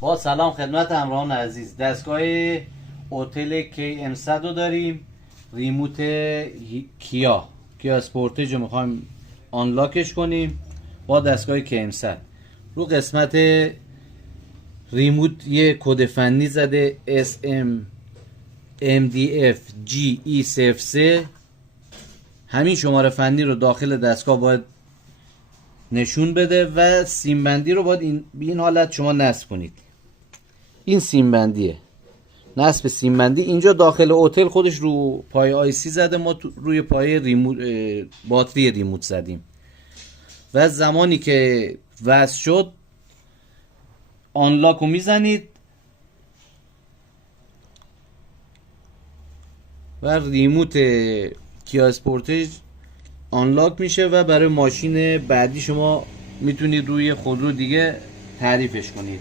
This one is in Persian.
با سلام خدمت همراهان عزیز. دستگاه هتل KM100 رو داریم. ریموت کیا اسپورتیج رو میخوایم آنلاکش کنیم با دستگاه KM100. رو قسمت ریموت یه کد فنی زده SM MDF GE03. همین شماره فنی رو داخل دستگاه باید نشون بده و سیم بندی رو باید به این حالت شما نصب کنید. این سیم بندیه، نصب سیم بندی. اینجا داخل هتل خودش رو پای آی سی زده، ما روی پای ریموت باتری ریموت زدیم و زمانی که وصل شد آنلاک رو میزنید و ریموت کیا اسپورتیج آنلاک میشه و برای ماشین بعدی شما میتونید روی خودرو دیگه تعریفش کنید.